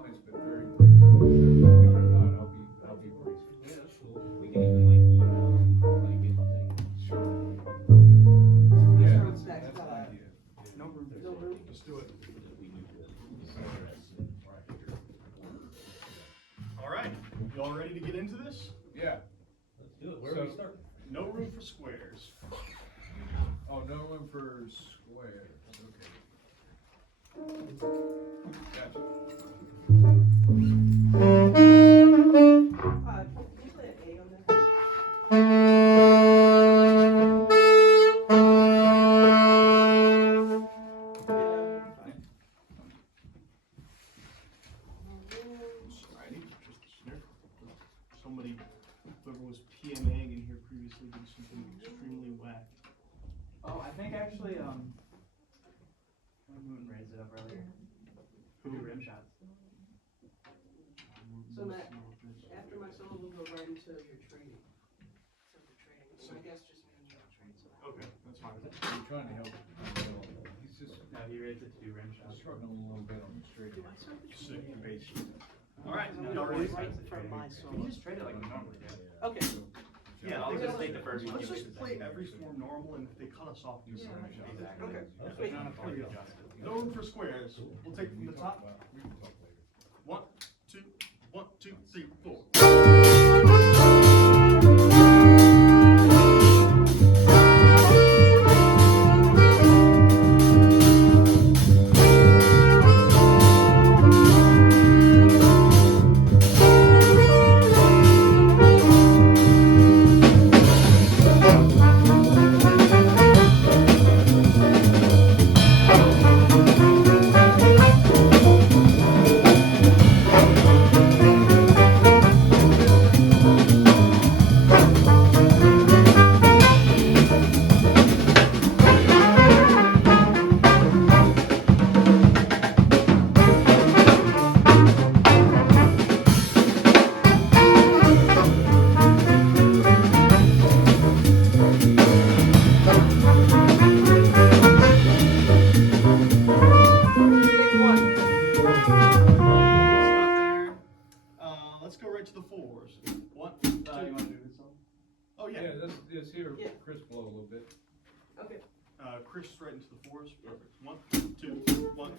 comments, but very brief. I'll be brief. Yeah, that's cool. We can even like email, like get like Sure. Yeah, Yeah, that's that's an an idea. no room. No room. Let's do it. All right, you all ready to get into this? Yeah. Let's do it. Where do we start? No room for squares. Oh, no room for squares. Okay. Gotcha. Can you play an A on that? Alrighty, just a snare. Somebody, whoever was PMAing in here previously, did something extremely whack. Oh, I think actually, Moon raised it up earlier. Who do rim shots? So Matt, after my solo, we'll go right into your training. Except for training, so I guess just means you'll train, so. Okay, that's fine. I'm trying to help. He's just No, he raised it to do rim shots. struggling a little bit on the straight. Do I start the Sick training? bass. All right, No, y'all ready? right from my You solo. just trade it like a normally do. Okay. Yeah, I'll I just think take the first one. let's you just take the play second. every form normal, and if they cut us off, we Yeah. rim shots. Exactly. Okay. So Wait. none of them get adjusted. No room for squares. We'll take from the top. We can talk later. 1, 2, 1, 2, 3, 4. Take one. Stop there. Let's go right to the fours. 1, 2. You want to do this one? Oh yeah. Yeah, let's hear Yeah. Chris blow a little bit. Okay. Chris right into the fours. Perfect. 1, 2, 1.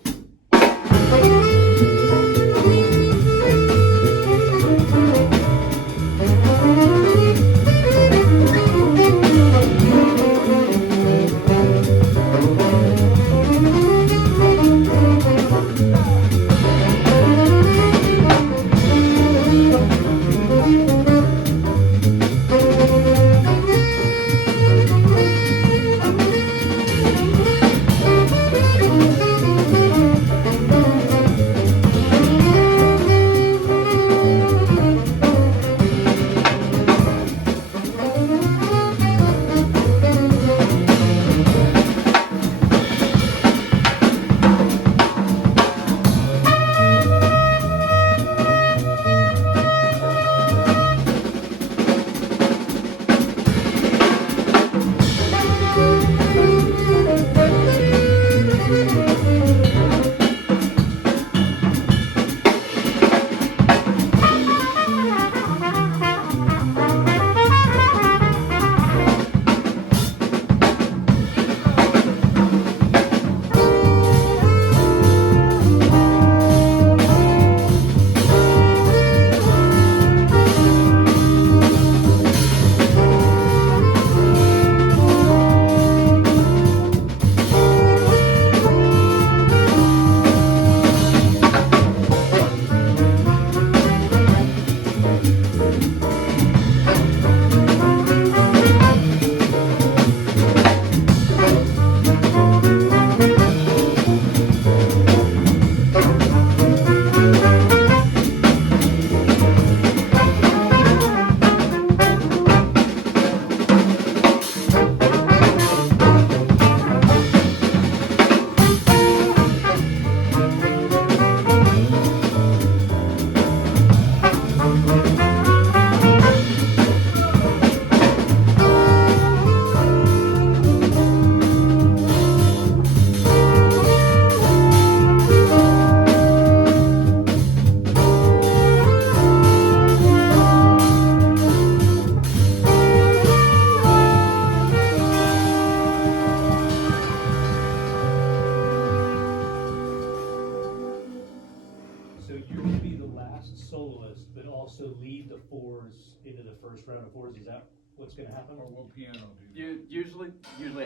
So you're gonna be the last soloist, but also lead the fours into the first round of fours. Is that what's gonna happen? Or will piano do? Usually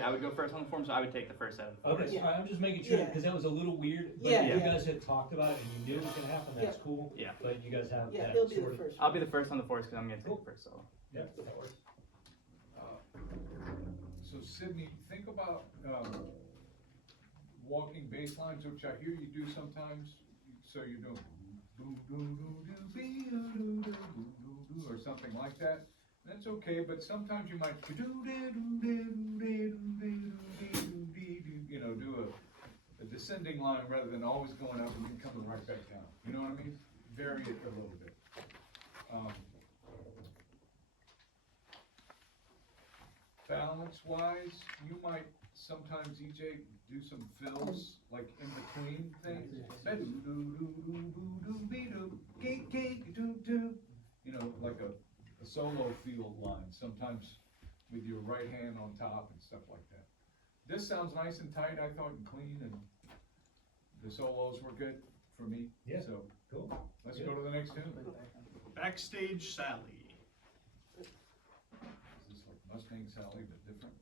I would go first on the form, so I would take the first set of the Okay, fours. so I'm just making sure, Yeah. because that was a little weird, but Yeah, you yeah. guys had talked about it and you knew it was gonna happen, that's cool. Yeah. But you guys have Yeah, that he'll be sort the of. first. I'll be the first on the fours because I'm gonna take Cool. the first solo. Yeah, that works. So Sydney, think about walking bass lines, which I hear you do sometimes. So you're doing doo doo doo doo doo doo doo doo doo or something like that. That's okay, but sometimes you might do a descending line rather than always going up and then coming right back down. You know what I mean? Vary it a little bit. Balance-wise, you might sometimes, EJ, do some fills, like in between things. You know, like a solo feel line, sometimes with your right hand on top and stuff like that. This sounds nice and tight, I thought, and clean, and the solos were good for me. Yeah. So, Cool. let's go to the next tune. Backstage Sally. Is this like Mustang Sally, but different?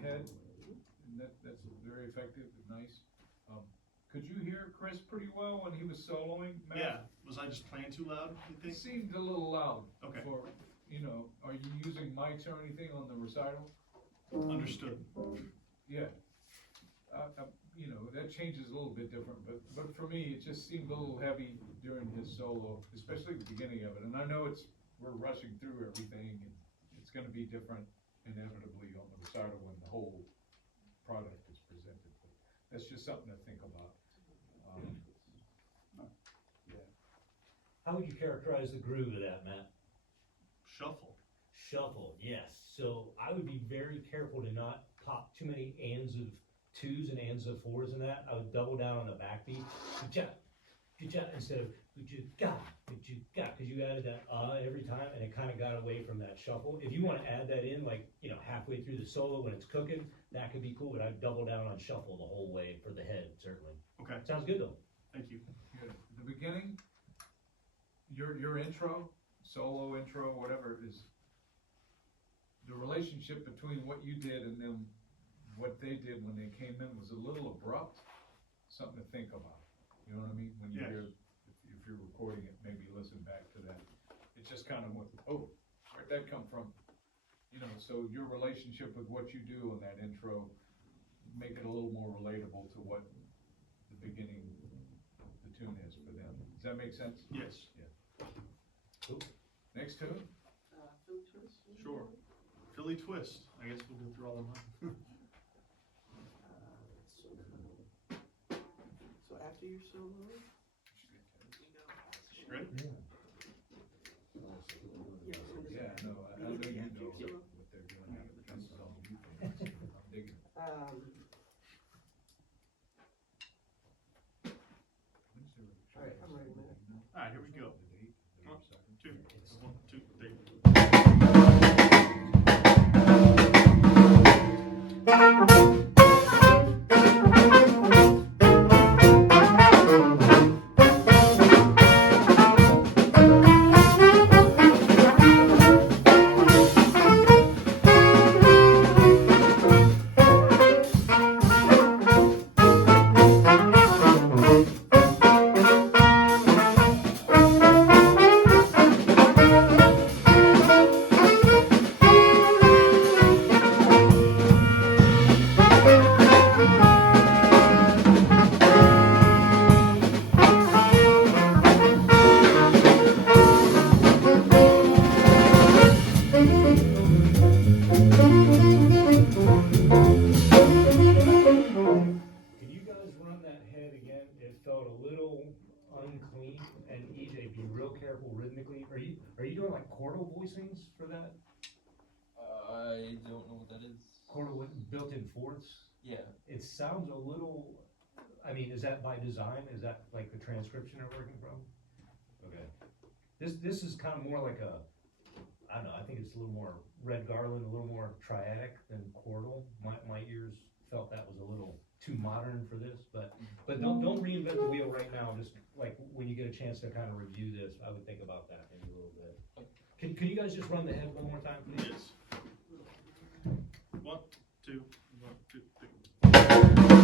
the head, and that's very effective and nice. Could you hear Chris pretty well when he was soloing, Matt? Yeah, was I just playing too loud, you It think? seemed a little loud. Okay. For, are you using mics or anything on the recital? Understood. Yeah. That changes a little bit different, but for me, it just seemed a little heavy during his solo, especially the beginning of it. And I know we're rushing through everything, and it's gonna be different inevitably on the recital when the whole product is presented. But that's just something to think about. How would you characterize the groove of that, Matt? Shuffle. Shuffle, yes. So I would be very careful to not pop too many ands of twos and ands of fours in that. I would double down on the backbeat. Good job, instead of good you got, because you added that every time, and it kind of got away from that shuffle. If you want to add that in, like, halfway through the solo when it's cooking, that could be cool, but I'd double down on shuffle the whole way for the head, certainly. Okay, Sounds good, though. thank you. Good. The beginning, your intro, solo intro, whatever, is the relationship between what you did and then what they did when they came in was a little abrupt. Something to think about. You know what I mean? When you Yes. hear, if you're recording it, maybe listen back to that. It just kind of went, oh, where'd that come from? So your relationship with what you do in that intro, make it a little more relatable to what the beginning, the tune is for them. Does that make sense? Yes, Cool. Next tune? Philly twist? sure. Philly twist, I guess we'll go through all of them. So after your solo, Ready? Yeah, no, I know you know what they're doing. This is all new things. I'm digging it. All right, I'm ready, man. All right, here we go. One, two, 1, 2, 3. Can you guys run that head again? It felt a little unclean, and EJ, be real careful rhythmically. Are you doing like chordal voicings for that? I don't know what that is. Chordal with built-in fourths? Yeah. It sounds a little, is that by design? Is that like the transcription they're working from? Okay. This is kind of more like I don't know, I think it's a little more Red Garland, a little more triadic than chordal. My ears felt that was a little too modern for this, but don't reinvent the wheel right now. Just like when you get a chance to kind of review this, I would think about that maybe a little bit. Can you guys just run the head one more time, please? Yes. 1, 2, 1, 2, 3.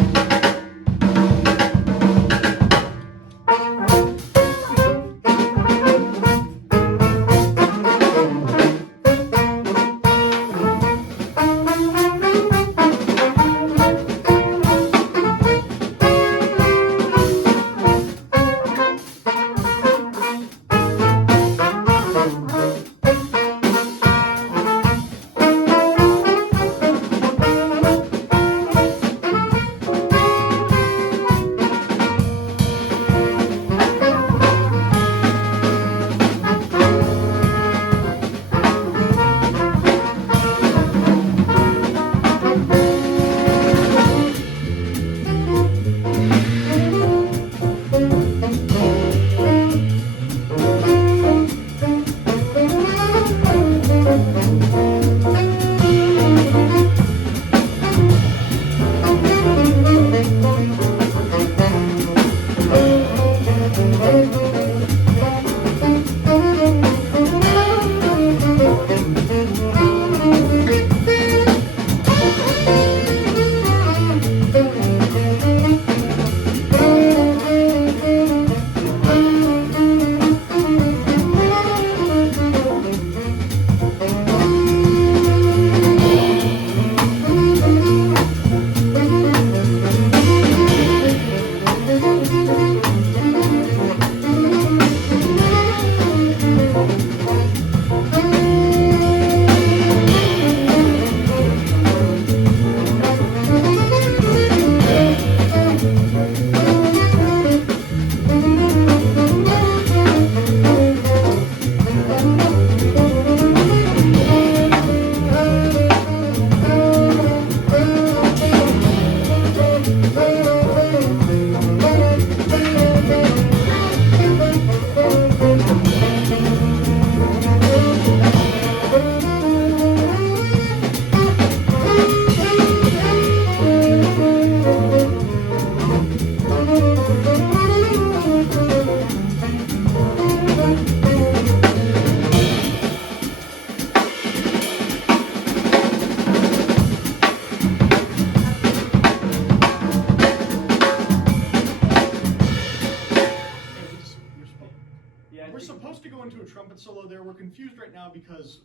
We're supposed to go into a trumpet solo there. We're confused right now because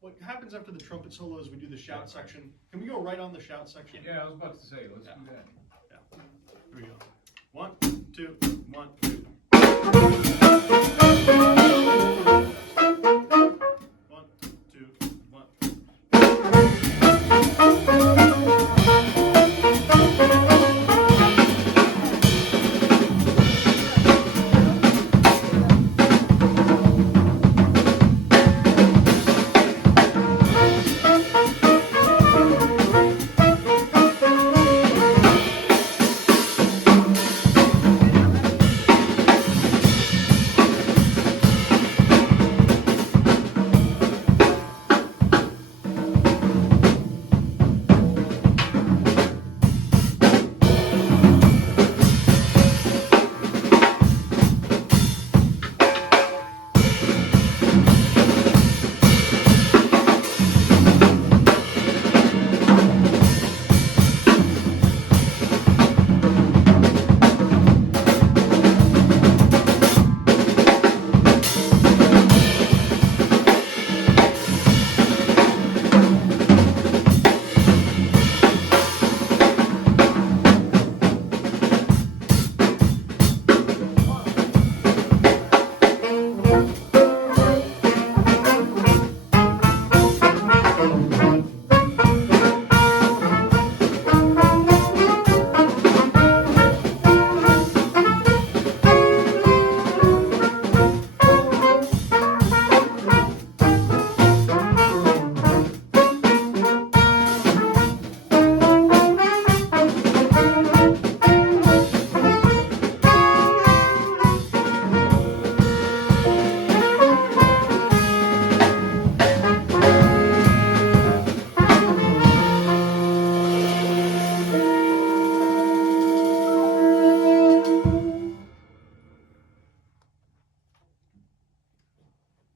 what happens after the trumpet solo is we do the shout section. Can we go right on the shout section? Yeah, I was about to say, let's do that. Here we go. 1, 2, 1, 2. 1, 2, 1.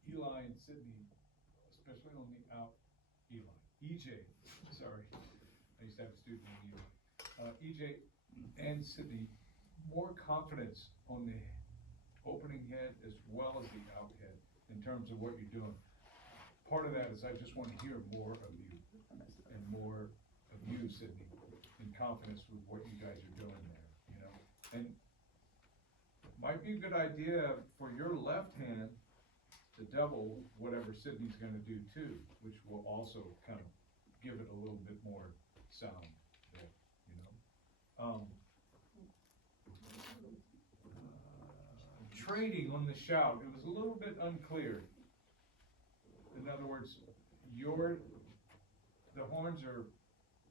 Eli and Sydney, especially on the EJ, sorry, I used to have a student named Eli. EJ and Sydney, more confidence on the opening head as well as the out head in terms of what you're doing. Part of that is I just want to hear more of you and more of you, Sydney, in confidence with what you guys are doing there, you know? And might be a good idea for your left hand to double whatever Sydney's gonna do too, which will also kind of give it a little bit more sound there, you know? Trading on the shout, it was a little bit unclear. In other words, the horns are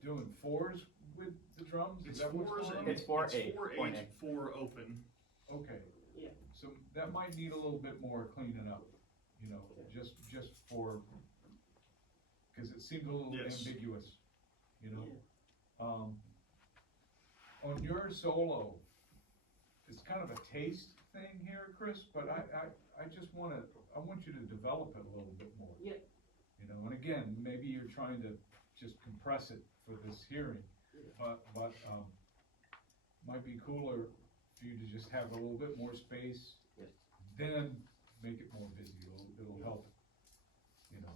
doing fours with the drums? Is It's that what's 4s going on? and It's 4-8, It's 4, 8, point eight. 4 open. Okay. Yeah. So that might need a little bit more cleaning up, you know, just for, cause it seemed a little Yes. ambiguous, you know? On your solo, it's kind of a taste thing here, Chris, but I just want you to develop it a little bit more. Yeah. You know, and again, maybe you're trying to just compress it for this hearing, but might be cooler for you to just have a little bit more space, Yes. then make it more busy. It'll help, you know,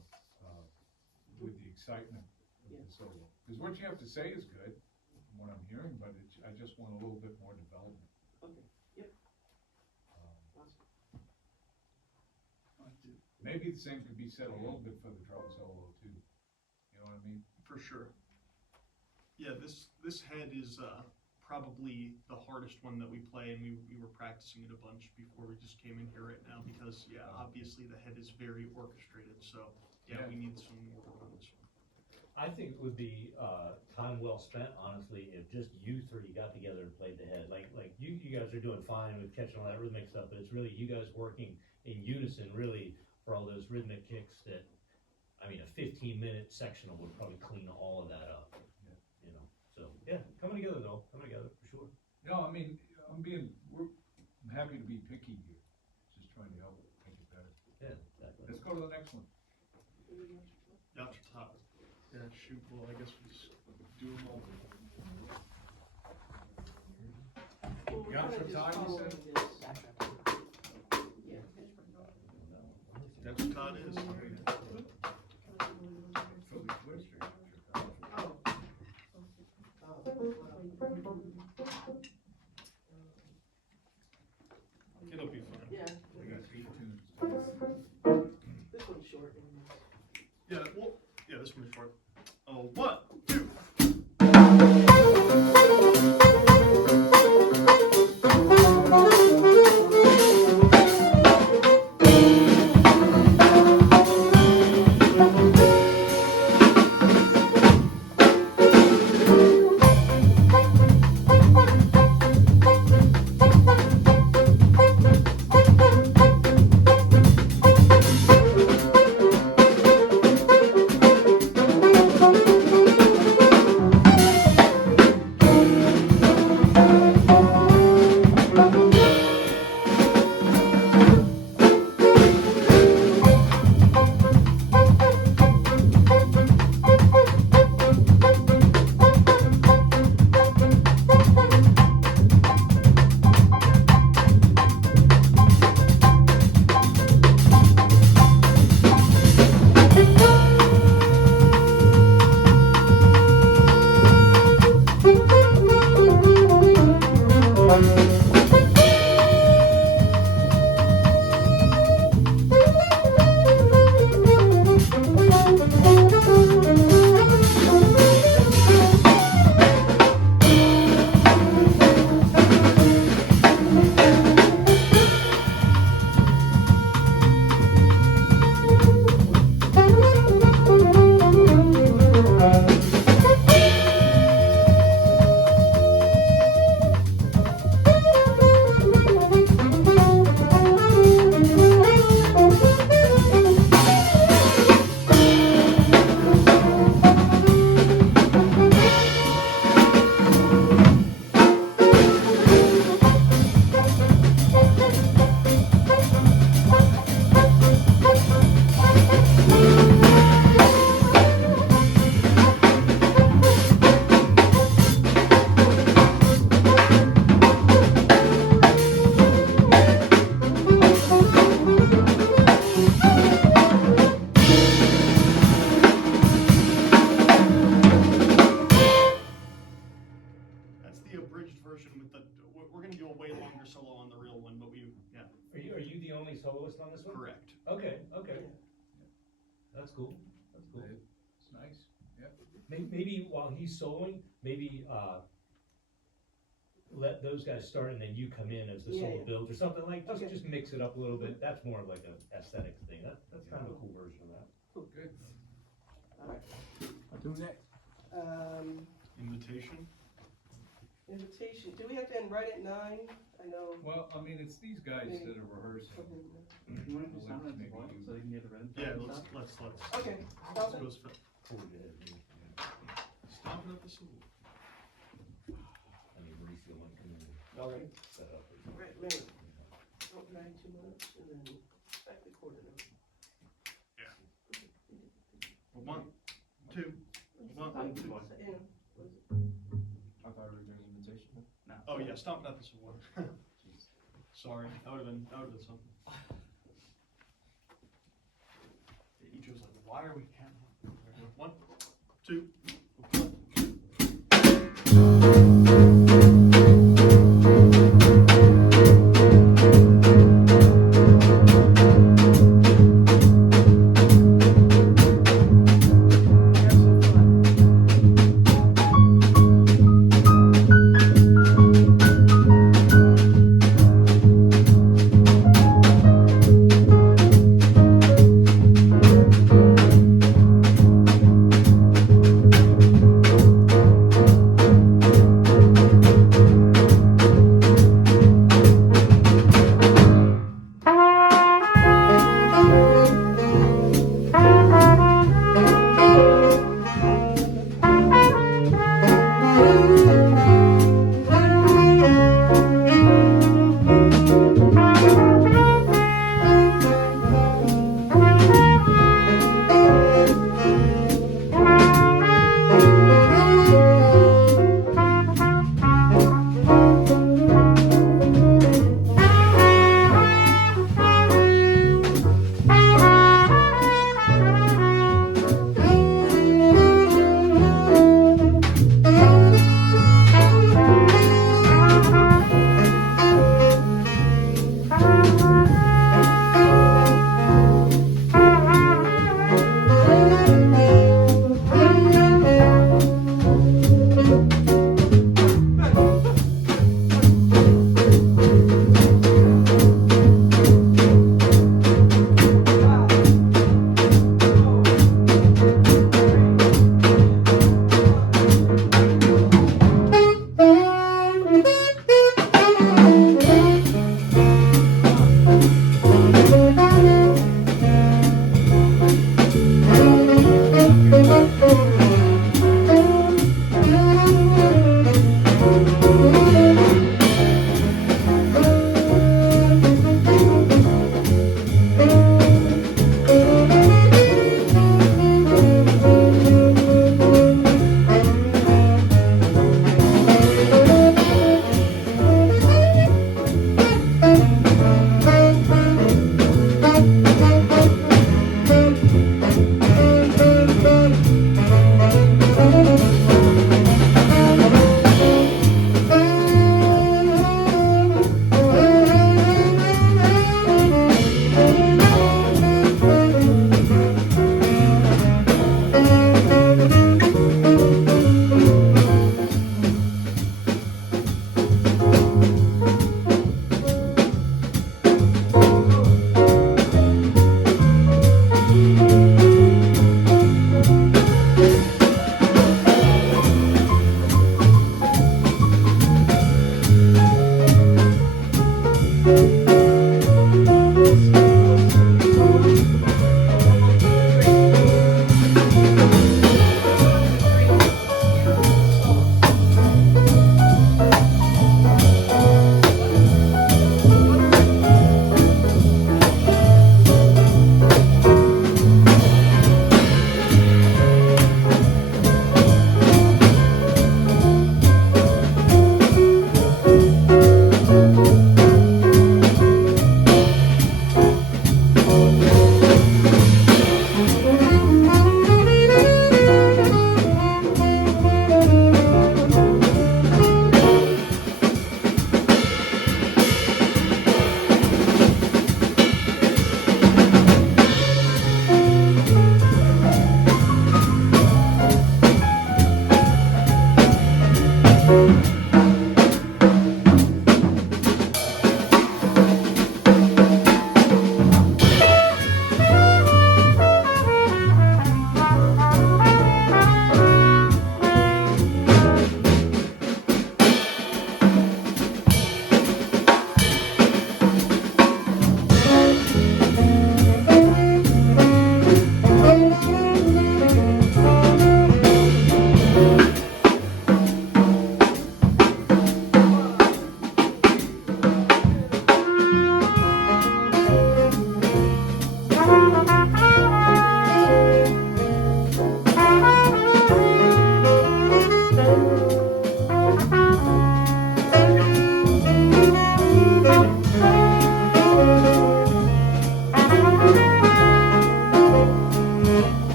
with the excitement of the solo. Because what you have to say is good, from what I'm hearing, but I just want a little bit more development. Okay, yep, Um, awesome. Maybe the same could be said a little bit for the drum solo too. You know what I mean? For sure. Yeah, this head is probably the hardest one that we play, and we were practicing it a bunch before we just came in here right now because, yeah, obviously the head is very orchestrated, so yeah, we need some more work on this one. I think it would be time well spent, honestly, if just you three got together and played the head. Like you guys are doing fine with catching all that rhythmic stuff, but it's really you guys working in unison, really, for all those rhythmic kicks that, I mean, a 15-minute sectional would probably clean all of that up. just Todd, you following said? this. Yeah. That's what Todd is. Fully twisted. Oh. It'll be fun. Yeah, We got 8 tunes. this one's short. Yeah, well, yeah, this one's short. Oh, 1, 2. We're gonna do a way longer solo on the real one, but yeah. Are you the only soloist on this one? Correct. Okay, that's cool, that's cool. It's nice, yep. Maybe while he's soloing, maybe, let those guys start and then you come in as the Yeah, solo yeah. build or something like, Okay. just mix it up a little bit, that's more of like an aesthetic thing, that's kind of a cool version of that. Good. Alright, Who's next? Invitation. invitation, do we have to end right at 9? I know. Well, I mean, it's these guys that are rehearsing. You want to do sound Maybe like you- so you can get the rhythm? Yeah, let's. Okay, Let's stop go it. Stop it at the solo. I mean, Maurice, the one come in Alright. and set up. Right, minute. Oh, 9, 2 minutes, and then back the quarter note. Well, 1, 2, 1, 2. Yeah. I thought we were doing invitation. No. Oh yeah, stop it at the solo. Sorry, that would have been something. Each was like, why are we counting? 1, 2.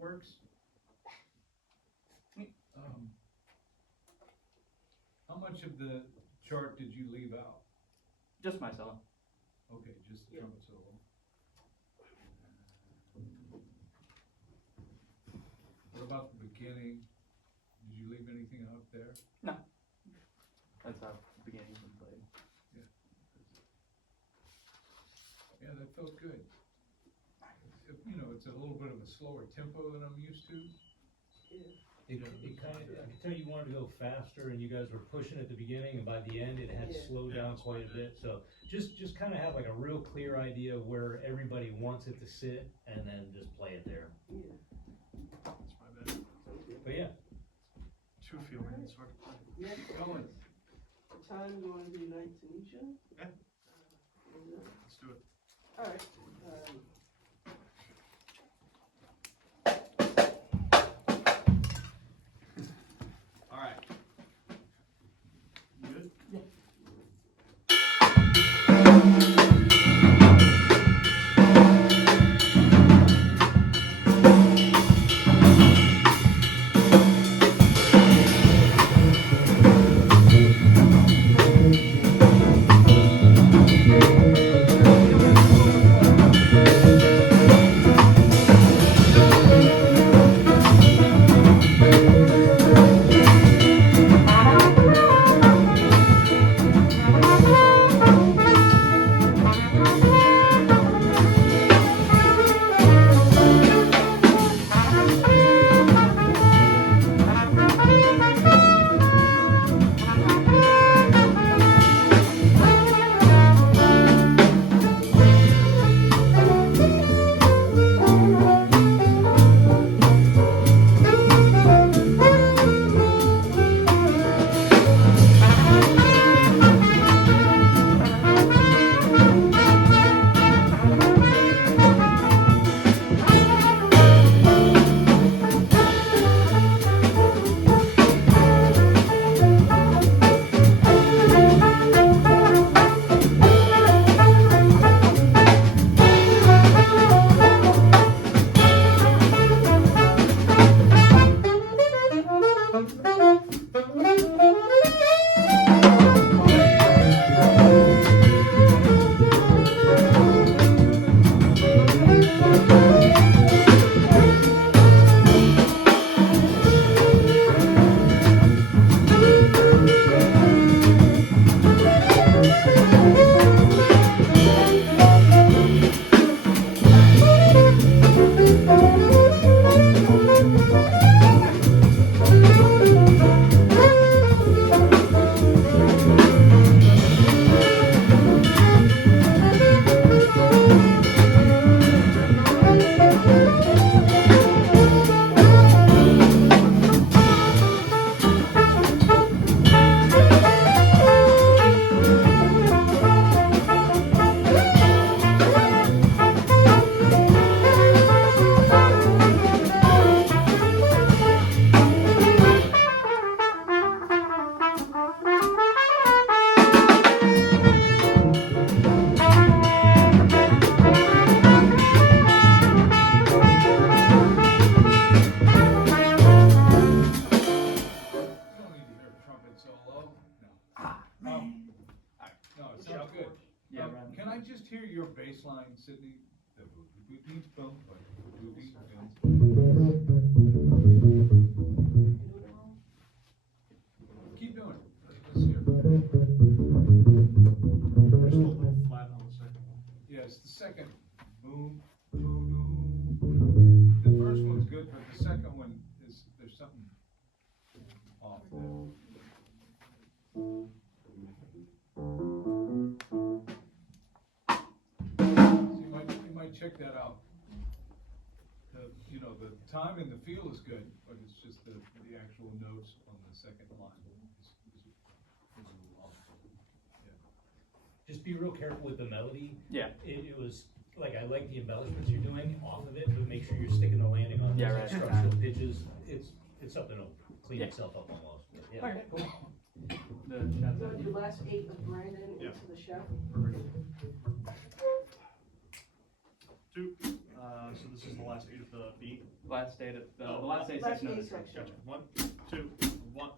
works. How much of the chart did you leave out? Just my solo. Okay, just the trumpet solo. What about the beginning? Did you leave anything out there? No. That's how the beginning's been played. Yeah, that felt good. You know, it's a little bit of a slower tempo than I'm used to. It kind of, I could tell you wanted to go faster and you guys were pushing at the beginning, and by the end it had Yeah. slowed down quite a bit, so just kind of have like a real clear idea of where everybody wants it to sit, and then just play it there. Yeah. That's my bad. But yeah, Two feeling, it's hard to play. Next, Going. what time you wanna do Night Tanisha? Yeah. Yeah. Let's do it. Alright, All right. You good? Yeah. hear your bass line, Sydney? The boop-boop-beep, boom, but boop-boop-beep, boom. Keep doing it. Let's hear it. We're still a little flat on the second one. Yeah, it's the second. Boom, boom, boom. The first one's good, but the second one is, there's something off there. So you might check that out. The time and the feel is good, but it's just the actual notes on the second line is a little off. Yeah. Just be real careful with the melody. Yeah. It was, like, I like the embellishments you're doing off of it, but make sure you're sticking the landing on Yeah, those right. structural pitches. It's something to clean Yeah. itself up almost. But yeah, Okay. cool. The You wanna do last 8 of Brandon Yeah. into the chef? Two. So this is the last 8 of the B. last day of the Oh, last day last section of day the section. Gotcha. 1, 2, 1.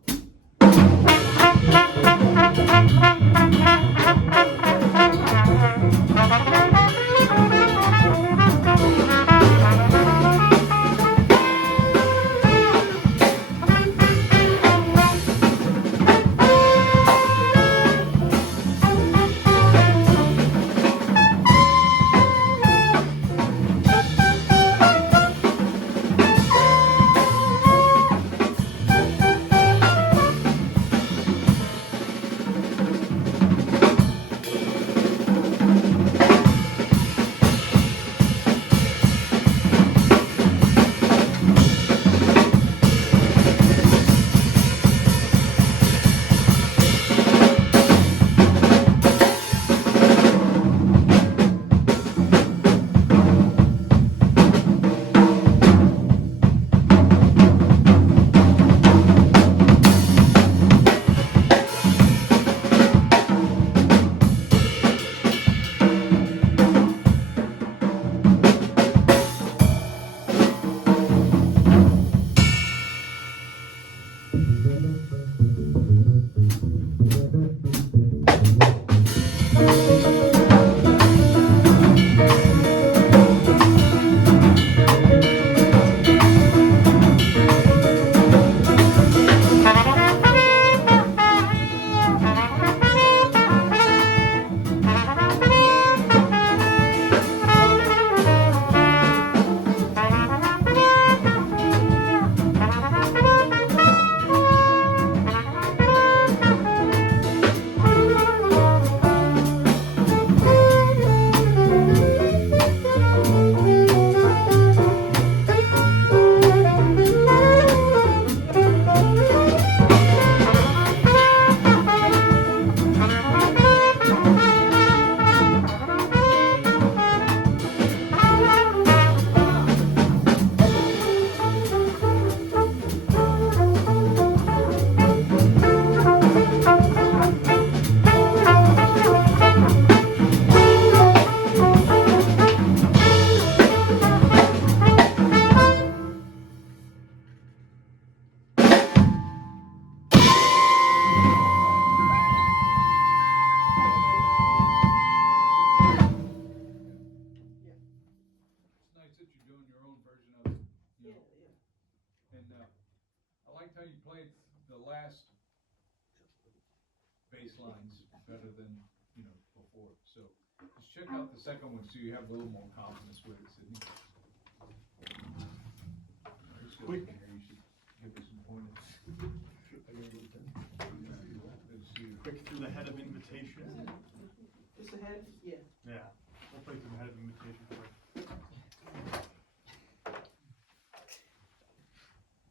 It's nice that you're doing your own version of it. Yeah, know. yeah. And I liked how you played the last bass lines better than, before. So just check out the second one so you have a little more confidence with it, Sydney. Quick. You should give me some pointers. Good to see you. Quick through the head of invitation. Just ahead? Yeah. Yeah, we'll play through the head of invitation quick.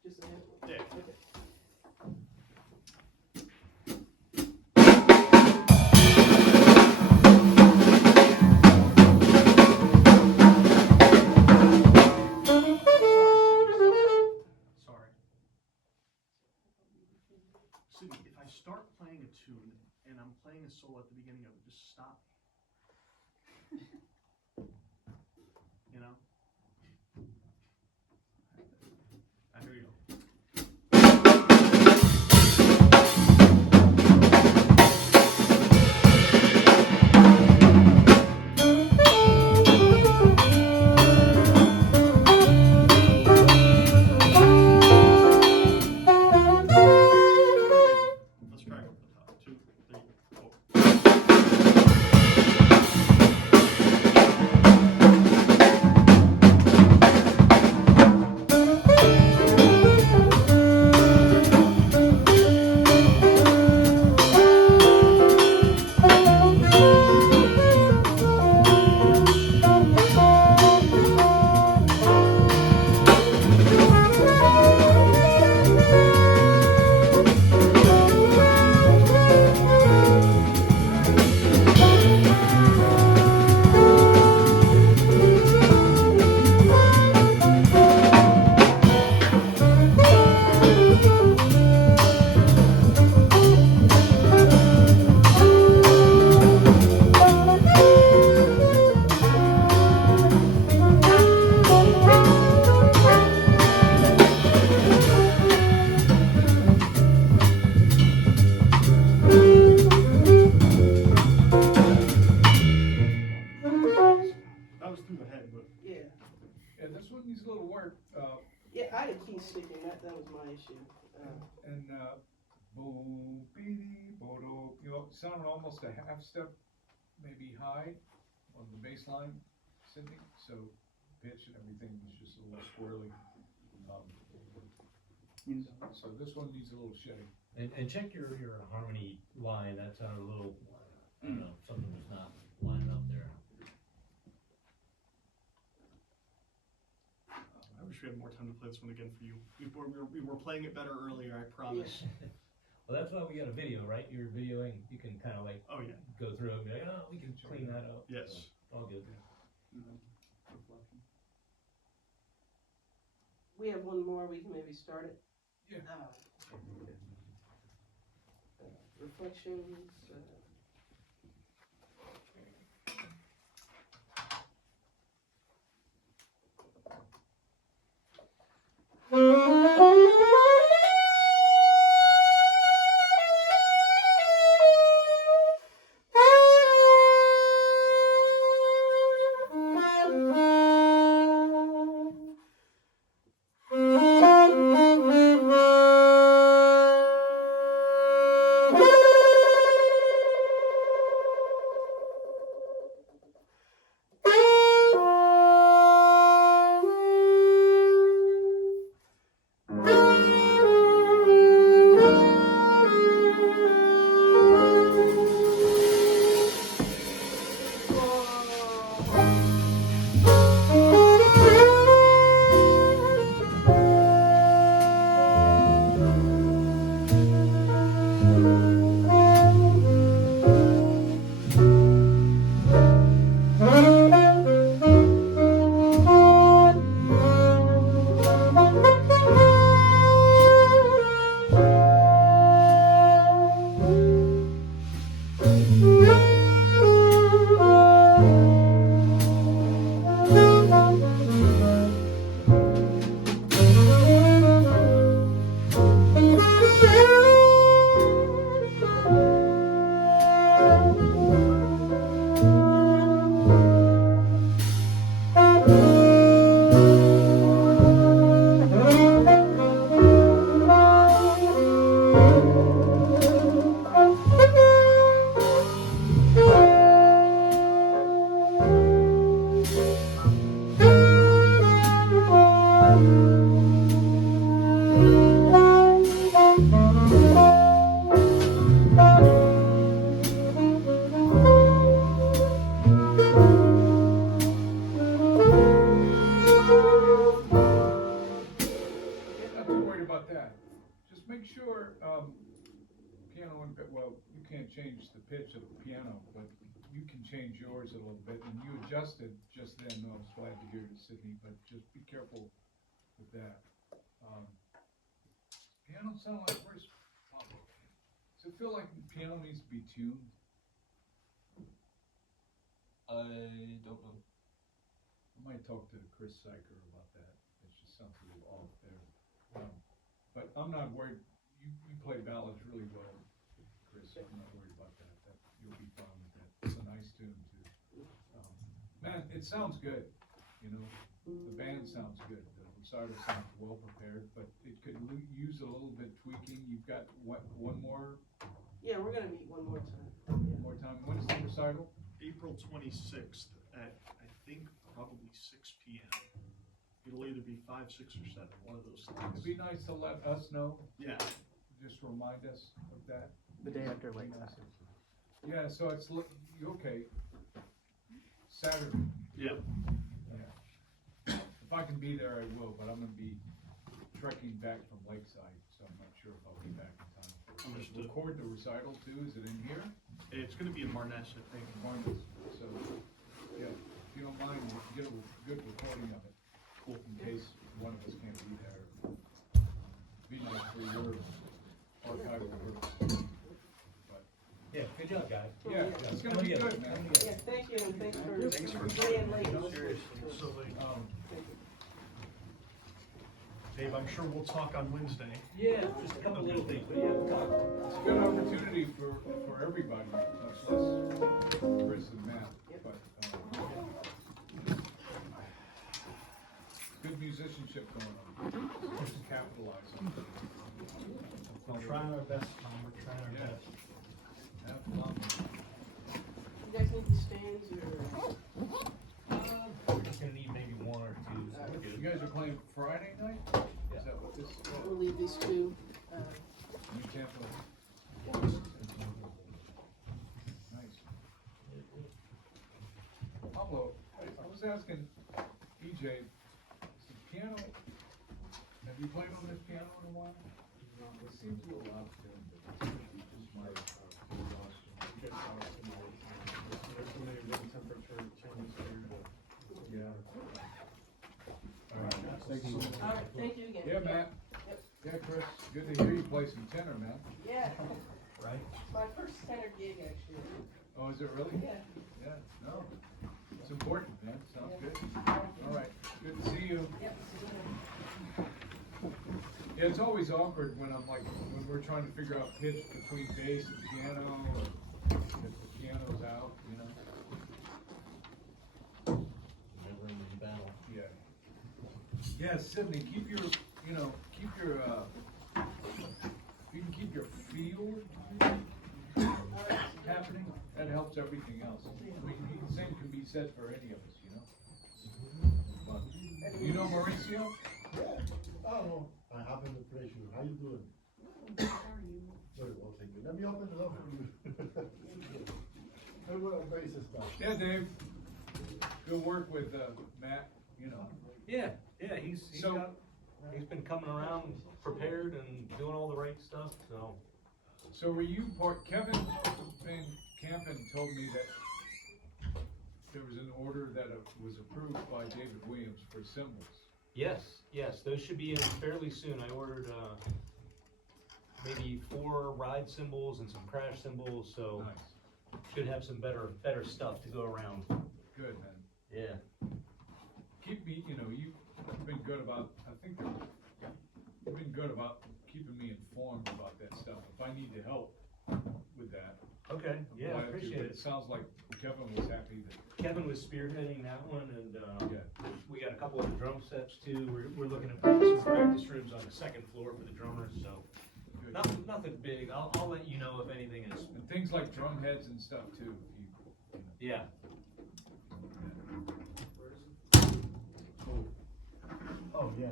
Just ahead? Yeah. Okay. Sorry. Sydney, if I start playing a tune and I'm playing a solo at the beginning of it, just stop. You know? Here you go. one needs a little work, Yeah, I had a key sticking, that was my issue. and, boom, beady, bodo, you know, it sounded almost a half step, maybe high on the bass line, Sydney, so pitch and everything was just a little squirrely. So this one needs a little shake. And check your harmony line, that sounded a little, I don't know, something was not lining up there. I wish we had more time to play this one again for you. We were playing it better earlier, I promise. Well, that's why we got a video, right? You're videoing, you can kind of like Oh, yeah. go through it and be like, oh, we can clean that up. Yes. So, all good. We have one more, we can maybe start it. Yeah. Reflections, Not too worried about that. Just make sure, piano and, well, you can't change the pitch of the piano, but you can change yours a little bit, and you adjusted just then, I was glad to hear it, Sydney, but just be careful with that. Piano sound like, where's Pablo? Does it feel like the piano needs to be tuned? I don't know. I might talk to Chris Syker about that, it just sounds a little off there. But I'm not worried, you play ballads really well, Chris, I'm not worried about that, you'll be fine with that, it's a nice tune too. Man, it sounds good, you know, the band sounds good, the recital sounds well prepared, but it could use a little bit tweaking, you've got one more yeah, we're gonna meet one more time. time, when's the recital? April 26th at, I think, probably 6 p.m. It'll either be 5, 6, or 7, one of those things. It'd be nice to let us know, Yeah. just remind us of that. The day after Lakeside. Yeah, so it's, okay, Saturday. Yeah. Yeah. If I can be there, I will, but I'm gonna be trekking back from Lakeside, so I'm not sure if I'll be back in time. Understood. Record the recital too, is it in here? It's going to be in Marness, I think. Marnus, so, yeah, if you don't mind, we can get a good recording of it. Cool. In case one of us can't be there. Be nice for your archival purposes. But, Yeah, good job, guys. yeah, it's gonna be good, man. Yeah, thank you, and thanks for staying late. Dave, I'm sure we'll talk on Wednesday. Yeah, just a couple little things, but yeah, we'll talk. It's a good opportunity for everybody, much less Chris and Matt, but, good musicianship going on. Just capitalize on it. We're trying our best, Tom, we're trying our Yeah. best. Have fun. You guys need the stands or? We're just gonna need maybe one or two, so we're You good. guys are playing Friday night? Yeah. Is that what this is? We'll leave these two. You can't play. Nice. Pablo, I was asking EJ, is the piano, have you played on this piano in a while? It seems a little out of tune, but it's just my exhaustion. It gets out of tune all the time. There's so many room temperature changes here that. All right. Thank you. All right, thank you again. Yeah, Matt. Yep. Yeah, Chris, good to hear you play some tenor, man. Yeah, Right? it's my first tenor gig actually. Oh, is it really? Yeah. Yeah, no, it's important, man, sounds Yeah. good. All right, good to see you. Yep. Yeah, it's always awkward when I'm like, when we're trying to figure out pitch between bass and piano, or if the piano's out, you know? Never ending battle. Yeah. Yeah, Sydney, keep your, you know, keep your, you can keep your feel happening, that helps everything else. I mean, the same can be said for any of us, you know? But, you know Mauricio? Yeah, oh, I happen to praise you, how you doing? Very well, thank you, let me open the door for you. Hey, what a bass stuff. Yeah, Dave, good work with, Matt, you know. Yeah, he's So- he's been coming around prepared and doing all the right stuff, so. So were you Kevin Van Campen told me that there was an order that was approved by David Williams for cymbals. Yes, those should be in fairly soon. I ordered, maybe 4 ride cymbals and some crash cymbals, so Nice, should have some better stuff to go around. good, man. Yeah. Keep me, you know, you've been good about, I think you've been good about keeping me informed about that stuff. If I need to help with that. Okay, I'm yeah, I glad to, appreciate but it. It sounds like Kevin was happy that, Kevin was spearheading that one, and, yeah, we got a couple of the drum sets too. We're looking at putting some practice rooms on the second floor for the drummers, so. good. Nothing big. I'll let you know if anything is. And things like drum heads and stuff too, if you know. Yeah. Oh, yeah.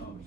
Um,